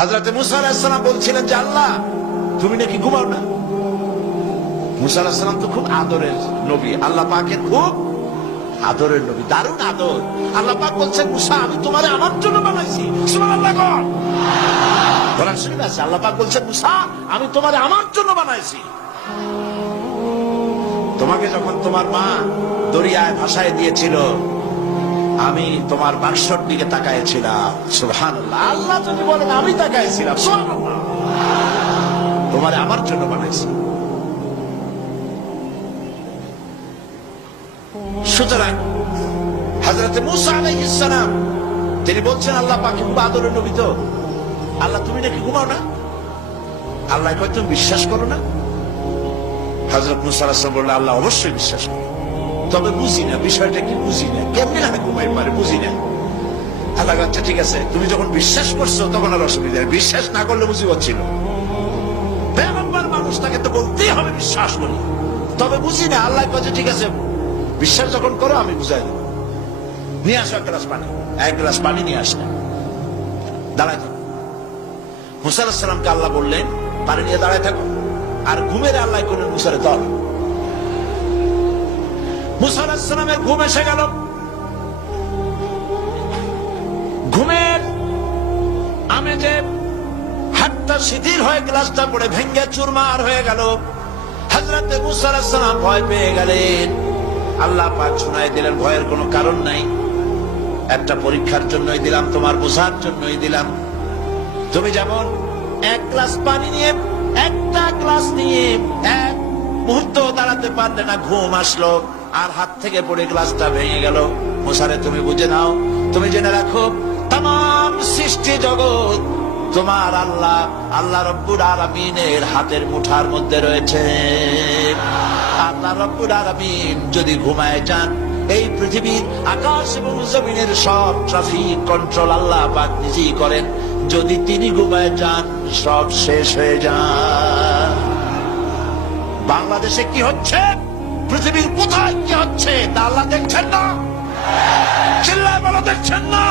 হযরত মুসা আলাইহিস সালাম বলছিলেন যে আল্লাহ তুমি নাকি ঘুমাও না। মুসা আলাইহিস সালাম তো খুব আদরের নবী, আল্লাহ পাকের খুব আদরের নবী, দারুণ আদর। আল্লাহ পাক বলছেন মুসা আমি তোমারে আমার জন্য বানাইছি। সুবহানাল্লাহ বল। কোরআন শরীফে আছে আল্লাহ পাক বলছেন মুসা আমি তোমারে আমার জন্য বানাইছি। তোমাকে যখন তোমার মা দরিয়ায় ভাসায় দিয়েছিল আমি তোমার বাক্সর দিকে তাকাইছিলাম। সুবহানাল্লাহ। আল্লাহ যদি বলেন আমি তাকাইছিলাম, সুবহানাল্লাহ। তোমারে আমার জন্য বানাইছি। সুতরাং হযরত মুসা আলাইহিস সালাম তিনি বলছেন আল্লাহ পাকের খুব আদরের নবী তো আল্লাহ তুমি নাকি ঘুমাও না। আল্লাহ কয় তুমি বিশ্বাস করো না। হযরত মুসা আলাইহিস সালাম বললেন আল্লাহ অবশ্যই বিশ্বাস করি, তবে বুঝি না বিষয়টা কি, বুঝি না কেমনে আমি ঘুমাই পারে, বুঝি না। আল্লাহ আচ্ছা ঠিক আছে তুমি যখন বিশ্বাস করছো তখন আর অসুবিধা নেই, বিশ্বাস না করলে মুসিবত ছিল। পয়গম্বর মানুষ তাকে তো বলতেই হবে বিশ্বাস করি, তবে বুঝি না। আল্লাহ কয় ঠিক আছে বিশ্বাস যখন করো আমি বুঝাই দেবো। নিয়ে আসো এক গ্লাস পানি। এক গ্লাস পানি নিয়ে আসলেন, দাঁড়ায় থাকো। মুসা আলাইহিস সালামকে আল্লাহ বললেন পানি নিয়ে দাঁড়ায় থাকো। আর ঘুমের আল্লাহ করলেন মুসারে দল। মুসা আলাইহিস সালামের ঘুম এসে গেল। ঘুমের আমেজে হাতটা শিথিল হয়ে গ্লাসটা পড়ে ভেঙ্গে চুরমার হয়ে গেল। হযরত মুসা আলাইহিস সালাম ভয় পেয়ে গেলেন। আল্লাহ পাক শুনাই দিলেন ভয়ের কোনো কারণ নাই, একটা পরীক্ষার জন্যই দিলাম, তোমার বোঝার জন্যই দিলাম। তুমি যেমন এক গ্লাস পানি নিয়ে একটা গ্লাস নিয়ে এক মুহূর্ত দাঁড়াতে পারলে না, ঘুম আসলো আর হাত থেকে পড়ে গ্লাসটা ভেঙে গেল। মুসারে তুমি বুঝে নাও, তুমি জেনে রাখো তামাম সৃষ্টি জগৎ তোমার আল্লাহ আল্লাহ রব্বুল আলামিনের হাতের মুঠার মধ্যে রয়েছে। আল্লাহ রব্বুল আলামিন যদি ঘুমায় যান এই পৃথিবীর আকাশ এবং জমিনের সব ট্রাফিক কন্ট্রোল আল্লাহ পাক নিজেই করেন। যদি তিনি ঘুমায় যান সব শেষ হয়ে যান। বাংলাদেশে কি হচ্ছে, পৃথিবীর কোথায় কি হচ্ছে তা আল্লাহ দেখছেন না? চিল্লায় বলো দেখছেন না?